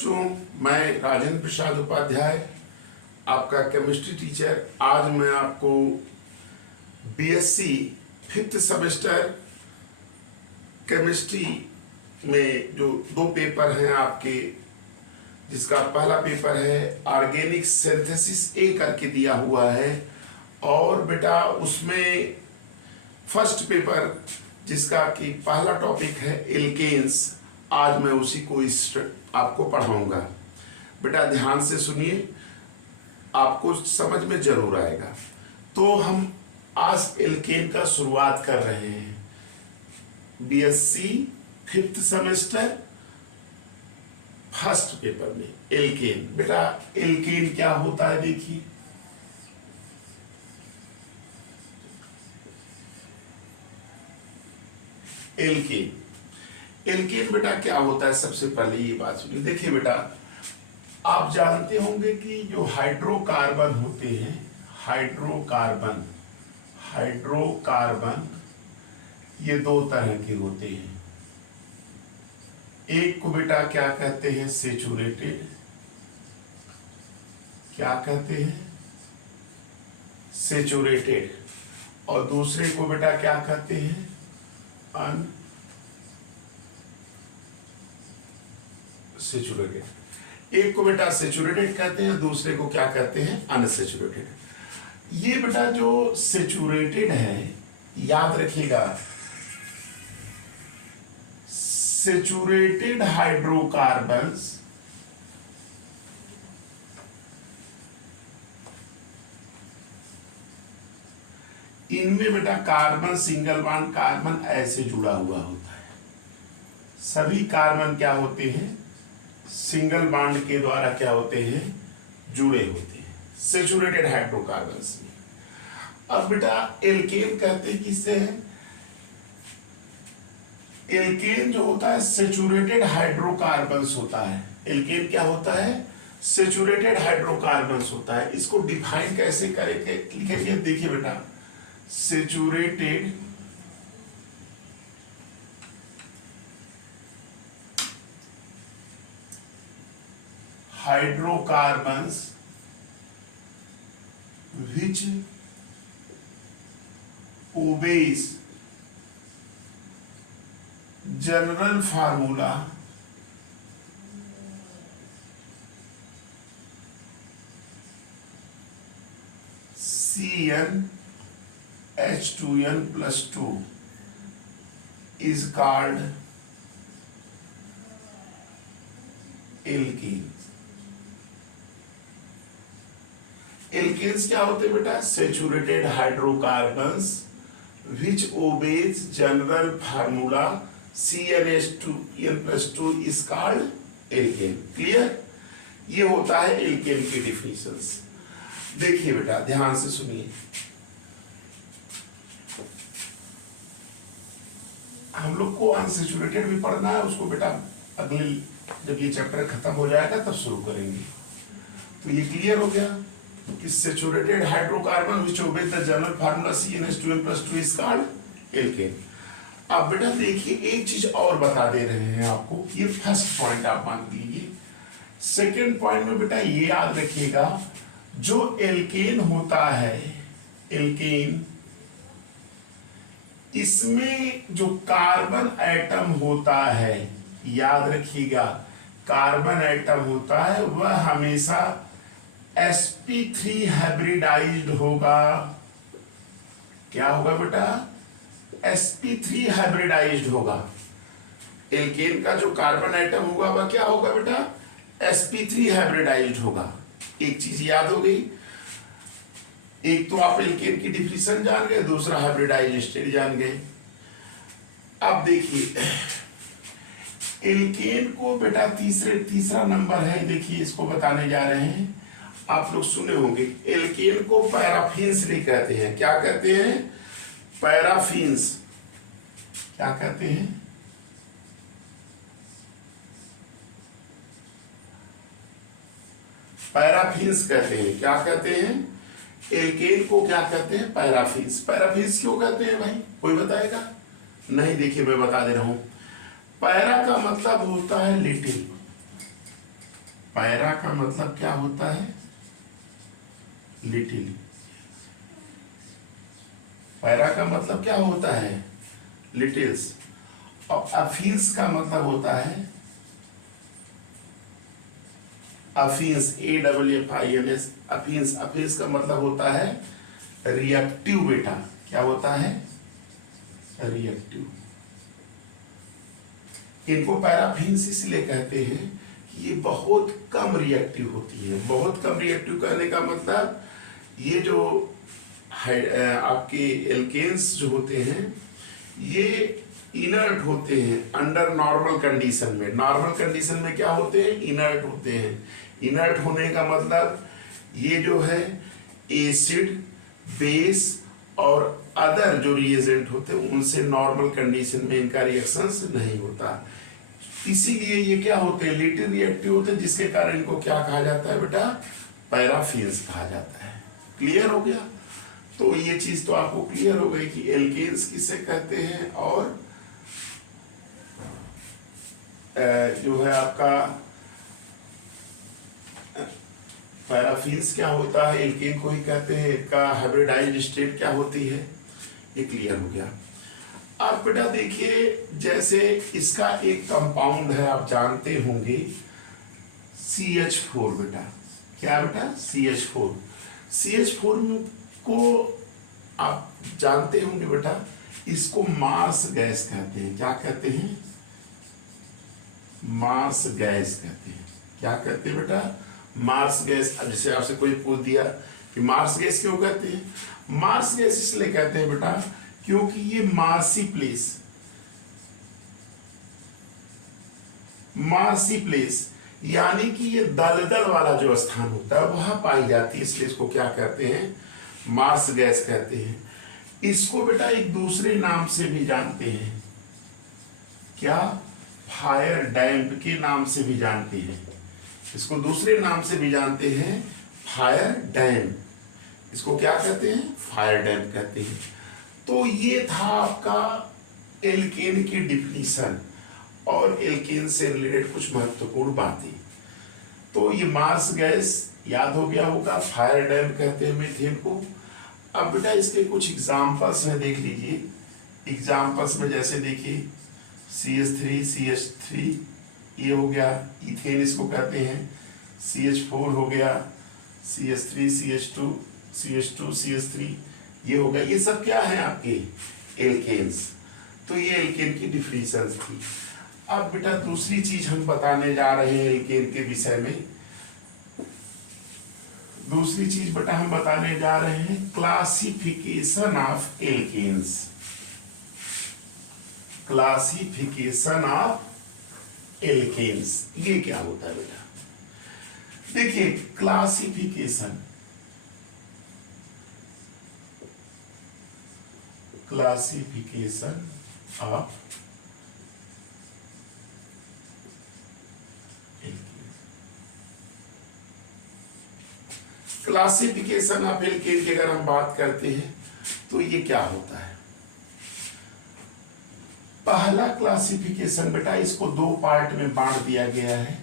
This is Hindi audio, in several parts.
बच्चों, मैं राजेंद्र प्रसाद उपाध्याय, आपका केमिस्ट्री टीचर। आज मैं आपको बीएससी 5th सेमेस्टर केमिस्ट्री में जो 2 पेपर हैं आपके, जिसका पहला पेपर है ऑर्गेनिक सिंथेसिस ए करके दिया हुआ है, और बेटा उसमें फर्स्ट पेपर जिसका कि पहला टॉपिक है एल्केन्स, आज मैं उसी को आपको पढ़ाऊंगा। बेटा ध्यान से सुनिए, आपको समझ में जरूर आएगा। तो हम आज एल्केन का शुरुआत कर रहे हैं। BSc 5th semester first paper में एल्केन। बेटा एल्केन क्या होता है देखिए, एल्केन बेटा क्या होता है, सबसे पहले ये बात सुनिए। देखिए बेटा, आप जानते होंगे कि जो हाइड्रोकार्बन होते हैं, हाइड्रोकार्बन ये 2 तरह के होते हैं। एक को बेटा क्या कहते हैं, सेचुरेटेड, क्या कहते हैं, सेचुरेटेड, और दूसरे को बेटा क्या कहते हैं, अनसेचुरेटेड। एक को बेटा सेचुरेटेड कहते हैं, दूसरे को क्या कहते हैं, अनसेचुरेटेड। ये बेटा जो सेचुरेटेड है, याद रखिएगा, सेचुरेटेड हाइड्रोकार्बन्स इनमें बेटा कार्बन सिंगल बॉन्ड कार्बन ऐसे जुड़ा हुआ होता है। सभी कार्बन क्या होते हैं, सिंगल बॉन्ड के द्वारा क्या होते हैं, जुड़े होते हैं सेचुरेटेड हाइड्रोकार्बन्स में। अब बेटा एल्केन कहते किससे है, एल्केन जो होता है सेचुरेटेड हाइड्रोकार्बन्स होता है। एल्केन क्या होता है, सेचुरेटेड हाइड्रोकार्बन्स होता है। इसको डिफाइन कैसे करेंगे, लिखेंगे, देखिए बेटा, saturated hydrocarbons which obeys general formula CnH2n+2 is called alkenes। Alkanes क्या होते हैं बेटा, saturated hydrocarbons which obeys general formula CnH2n+2 is called alkane. Clear, ये होता है एल्केन की डिफिनेशंस। देखिए बेटा ध्यान से सुनिए, हम लोग को अनसेचुरेटेड भी पढ़ना है, उसको बेटा अगले जब ये चैप्टर खत्म हो जाएगा तब शुरू करेंगे। तो ये क्लियर हो गया कि saturated hydrocarbon which obey the general formula CnH2n+2 is called alkane. अब बेटा देखिए, एक चीज और बता दे रहे हैं आपको, ये फर्स्ट पॉइंट आप मान लीजिए। सेकंड पॉइंट में बेटा ये याद रखिएगा, जो एल्केन होता है, एल्केन, इसमें जो कार्बन एटम होता है, याद रखिएगा, कार्बन एटम होता है वह हमेशा sp3 हाइब्रिडाइज्ड होगा। क्या होगा बेटा, sp3 हाइब्रिडाइज्ड होगा। एल्केन का जो कार्बन एटम होगा वह क्या होगा बेटा, sp3 हाइब्रिडाइज्ड होगा। एक चीज याद हो गई, एक तो आप एल्केन की डिफिनेशन जान गए, दूसरा हाइब्रिडाइज्ड स्टेट जान गए। अब देखिए एल्केन को बेटा तीसरा नंबर है, देखिए इसको बताने जा रहे हैं। आप लोग सुने होंगे, एल्केन को पैराफिन्स नहीं कहते हैं। क्या कहते हैं, पैराफिन्स। क्या कहते हैं, पैराफिन्स कहते हैं। क्या कहते हैं, एल्केन को क्या कहते हैं, पैराफिन्स। पैराफिन्स क्यों कहते हैं भाई, कोई बताएगा? नहीं, देखिए मैं बता दे रहा हूं। पैरा का मतलब होता है लिटिल, पैरा का मतलब क्या होता है? लिटिल। पैरा का मतलब क्या होता है? लिटिल्स। और अफीन्स का मतलब होता है अफीन्स, AFFINS, अफीन्स। अफीन्स का मतलब होता है रिएक्टिव बेटा। क्या होता है? रिएक्टिव। इनको पैराफिन्स इसलिए कहते हैं कि ये बहुत कम रिएक्टिव होती है। बहुत कम रिएक्टिव कहने का मतलब ये जो आपके एल्केन्स जो होते हैं ये इनर्ट होते हैं अंडर नॉर्मल कंडीशन में। नॉर्मल कंडीशन में क्या होते हैं? इनर्ट होते हैं। इनर्ट होने का मतलब ये जो है एसिड, बेस और अदर जो रिएजेंट होते हैं उनसे नॉर्मल कंडीशन में इनका रिएक्शंस नहीं होता। इसीलिए ये क्या होते हैं? लिटिल रिएक्टिव होते हैं, जिसके कारण इनको क्या कहा जाता है बेटा? पैराफिन्स कहा जाता है। क्लियर हो गया? तो ये चीज तो आपको क्लियर हो गई कि एल्केन्स किसे कहते हैं और जो है आपका पैराफिन्स क्या होता है, एल्केन को ही कहते हैं। इनका हाइब्रिडाइज्ड स्टेट क्या होती है, ये क्लियर हो गया। अब बेटा देखिए, जैसे इसका एक कंपाउंड है, आप जानते होंगे CH4 बेटा। क्या बेटा? CH4। CH4 को आप जानते होंगे बेटा, इसको मार्स गैस कहते हैं। क्या कहते हैं? मार्स गैस कहते हैं। क्या कहते हैं बेटा? Marsh gas. अब जैसे आपसे कोई पूछ दिया कि मार्स गैस क्यों कहते हैं? मार्स गैस इसलिए कहते हैं बेटा क्योंकि ये मार्सी प्लेस यानी कि ये दलदल वाला जो स्थान होता है वहां पाई जाती है, इसलिए इसको क्या कहते हैं? मार्स गैस कहते हैं। इसको बेटा एक दूसरे नाम से भी जानते हैं। क्या? फायर डैम्प के नाम से भी जानते हैं। इसको दूसरे नाम से भी जानते हैं, फायर डैम्प। इसको क्या कहते हैं? फायर डैम्प कहते हैं। तो ये था आपका एल्केन की डिफिनीशन और एल्केन से रिलेटेड कुछ महत्वपूर्ण बातें। तो ये मार्स गैस याद हो गया होगा, फायर डैम्प कहते हैं मीथेन को। अब बेटा इसके कुछ एग्जाम्पल्स में देख लीजिए। एग्जाम्पल्स में जैसे देखिए CH3 CH3 ये हो गया, इथेन इसको कहते हैं। CH4 हो गया, CH3 CH2 CH2 CH3 ये हो गया। ये सब क्या है? आपके एल्केन्स। तो ये एल्केन की डिफिनीशन थी। अब बेटा दूसरी चीज हम बताने जा रहे हैं एल्केन के विषय में। दूसरी चीज बेटा हम बताने जा रहे हैं classification of alkanes. Classification of alkanes ये क्या होता है बेटा? देखिए classification of classification of alkane की अगर हम बात करते हैं तो ये क्या होता है? पहला क्लासिफिकेशन बेटा, इसको दो पार्ट में बांट दिया गया है।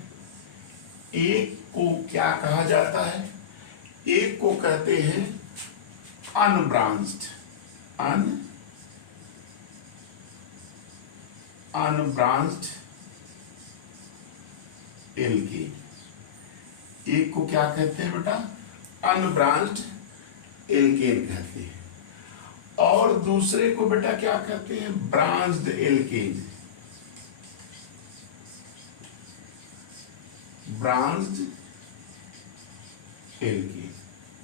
एक को क्या कहा जाता है? एक को कहते हैं अनब्रांच्ड एल्केन। एक को क्या कहते हैं बेटा? अनब्रांच्ड एल्केन कहते हैं। और दूसरे को बेटा क्या कहते हैं? Branched alkane. Branched alkane.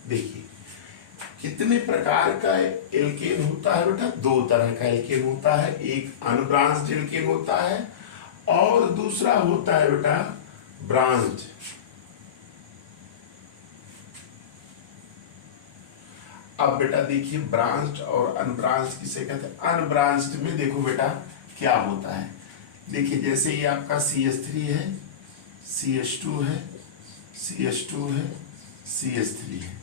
देखिए कितने प्रकार का एल्केन होता है बेटा? दो तरह का एल्केन होता है। एक अनब्रांच्ड एल्केन होता है और दूसरा होता है बेटा ब्रांच्ड। अब बेटा देखिए ब्रांच्ड और अनब्रांच्ड किसे कहते हैं? अनब्रांच्ड में देखो बेटा क्या होता है। देखिए जैसे ये आपका CH3 है, CH2 है, CH2 है, CH3 है।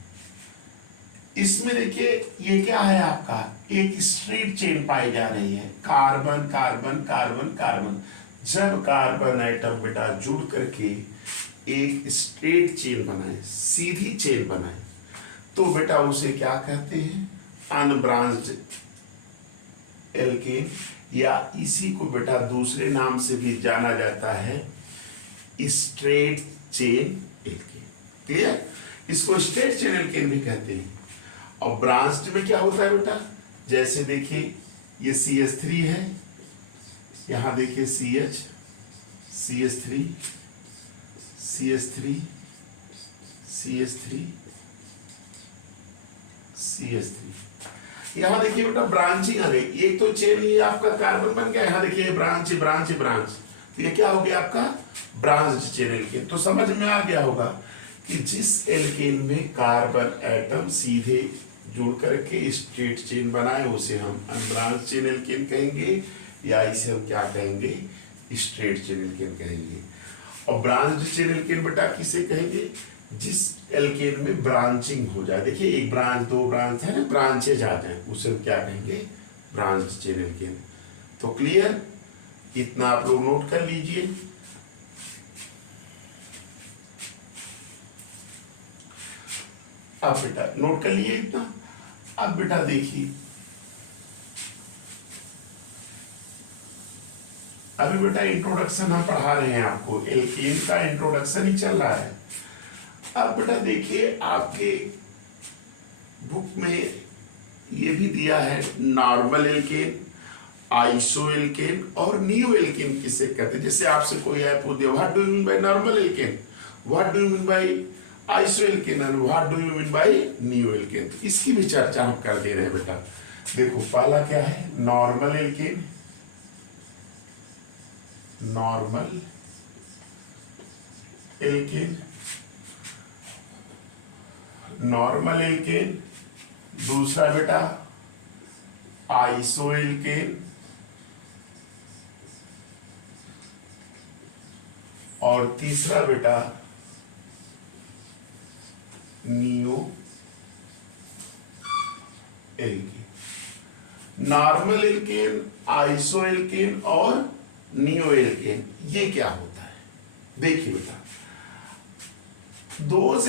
इसमें देखिए ये क्या है? आपका एक स्ट्रेट चेन पाई जा रही है, कार्बन कार्बन कार्बन कार्बन। जब कार्बन आइटम बेटा जुड़ करके एक स्ट्रेट चेन बनाए, सीधी चेन बनाए, तो बेटा उसे क्या कहते हैं? अनब्रांच्ड एल्केन, या इसी को बेटा दूसरे नाम से भी जाना जाता है स्ट्रेट चेन एल्केन। क्लियर? इसको स्ट्रेट चेन एल्केन भी कहते हैं। और ब्रांच्ड में क्या होता है बेटा? जैसे देखिए ये CH3 है, यहां देखिए CH, CH3, CH3, CH3, CH3, यहां देखिए बेटा ब्रांचिंग आ गई। एक तो चेन ये आपका कार्बन बन गया, यहां देखिए ब्रांच ब्रांच ब्रांच, तो ये क्या हो गया आपका? Branched chain alkane. तो समझ में आ गया होगा कि जिस एल्केन में कार्बन एटम सीधे जुड़ करके स्ट्रेट चेन बनाए उसे हम अनब्रांच्ड चेन एल्केन कहेंगे, या इसे हम क्या कहेंगे? स्ट्रेट चेन एल्केन कहेंगे। और ब्रांच्ड चेन एल्केन बेटा किसे कहेंगे? जिस एल्केन में ब्रांचिंग हो जाए, देखिए एक ब्रांच, दो ब्रांच है ना, ब्रांचेज आ जाए, उसे हम क्या कहेंगे? Branched chain alkane. तो क्लियर? इतना आप लोग नोट कर लीजिए। अब बेटा नोट कर लिए इतना। अब बेटा देखिए, अभी बेटा इंट्रोडक्शन हम पढ़ा रहे हैं आपको, एल्केन का इंट्रोडक्शन ही चल रहा है। अब बेटा देखिए आपके बुक में ये भी दिया है नॉर्मल एल्केन, आइसो एल्केन और नियो एल्केन किसे कहते हैं। जैसे आपसे कोई है पूछ दिया what do you mean by normal alkane, what do you mean by iso alkane and what do you mean by neo alkane, तो इसकी भी चर्चा हम कर दे रहे हैं बेटा। देखो पहला क्या है? Normal alkane, normal alkane, normal alkane. दूसरा बेटा आइसो एल्केन, और तीसरा बेटा neo alkane. Normal alkane, iso alkane और नियो एल्केन, ये क्या होता है? देखिए बेटा, those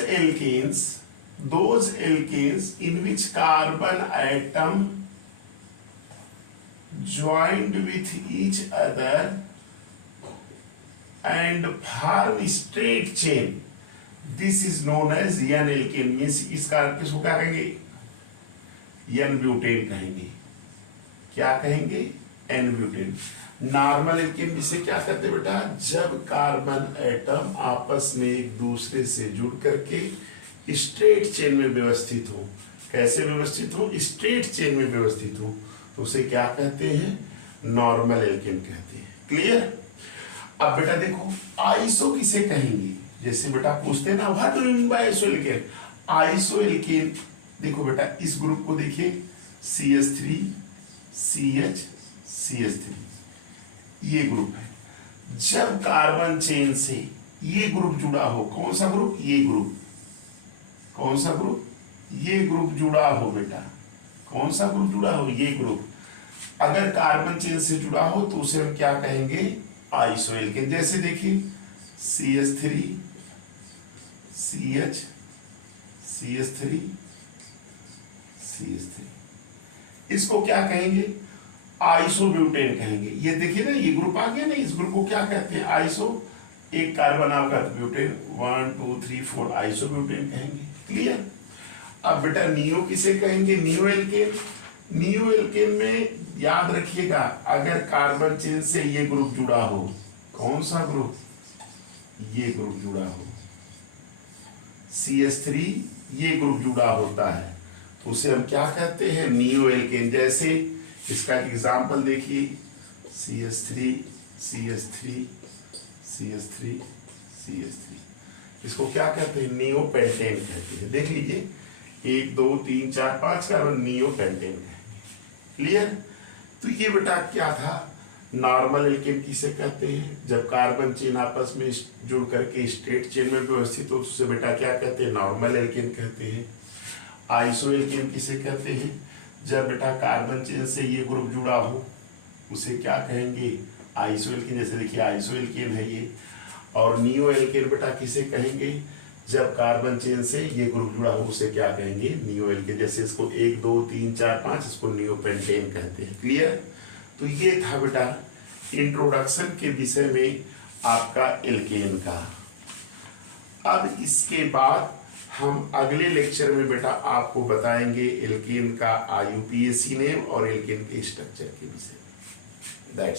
alkanes in which carbon atom joined with each other and form straight chain, this is known as n alkane। Means इसका किसको क्या कहेंगे? n ब्यूटेन कहेंगे। क्या कहेंगे? n butane. नॉर्मल एल्केन जिसे क्या कहते हैं बेटा? जब कार्बन एटम आपस में एक दूसरे से जुड़ करके स्ट्रेट चेन में व्यवस्थित हो। कैसे व्यवस्थित हो? स्ट्रेट चेन में व्यवस्थित हो, तो उसे क्या कहते हैं? नॉर्मल एल्केन कहते हैं। क्लियर? अब बेटा देखो आइसो किसे कहेंगे? जैसे बेटा पूछते हैं ना what do you mean by iso alkane. Iso alkane देखो बेटा, इस ग्रुप को देखिए CH3, CH, CH3, ये ग्रुप है। जब कार्बन चेन से ये ग्रुप जुड़ा हो, कौन सा ग्रुप? ये ग्रुप। कौन सा ग्रुप? ये ग्रुप जुड़ा हो बेटा। कौन सा ग्रुप जुड़ा हो? ये ग्रुप। अगर कार्बन चेन से जुड़ा हो तो उसे हम क्या कहेंगे? Iso alkane. जैसे देखिए CH3, CH, CH3, CH3, इसको क्या कहेंगे? आइसोब्यूटेन कहेंगे। ये देखिए ना, ये ग्रुप आ गया ना, इस ग्रुप को क्या कहते हैं? आइसो। एक कार्बन आपका ब्यूटेन, 1 2 3 4, आइसोब्यूटेन कहेंगे। क्लियर? अब बेटा नियो किसे कहेंगे? Neo alkene. नियो एल्केन में याद रखिएगा, अगर कार्बन चेन से ये ग्रुप जुड़ा हो, कौन सा ग्रुप? ये ग्रुप जुड़ा हो, CH3 ये ग्रुप जुड़ा होता है, तो उसे हम क्या कहते हैं? Neo alkane. जैसे इसका एक एग्जाम्पल देखिए CH3, CH3, CH3, CH3, इसको क्या कहते हैं? नियो पेंटेन कहते हैं। देख लीजिए 1 2 3 4 5 कार्बन, नियो पेंटेन कहेंगे। क्लियर? तो ये बेटा क्या था? नॉर्मल एल्केन किसे कहते हैं? जब कार्बन चेन आपस में जुड़ करके स्ट्रेट चेन में व्यवस्थित हो तो उसे बेटा क्या कहते हैं? नॉर्मल एल्केन कहते हैं। आइसो एल्केन किसे कहते हैं? जब बेटा कार्बन चेन से ये ग्रुप जुड़ा हो, उसे क्या कहेंगे? Iso alkane. जैसे देखिए आइसो एल्केन है ये। और नियो एल्केन बेटा किसे कहेंगे, जब कार्बन चेन से ये ग्रुप जुड़ा हो उसे क्या कहेंगे, नियो एल्केन। जैसे इसको 1 2 3 4 5 इसको नियो पेंटेन कहते हैं। क्लियर। तो ये था बेटा इंट्रोडक्शन के विषय में आपका एल्केन का। अब इसके बाद हम अगले लेक्चर में बेटा आपको बताएंगे एल्केन का IUPAC नेम और एल्केन के स्ट्रक्चर के विषय में। दैट्स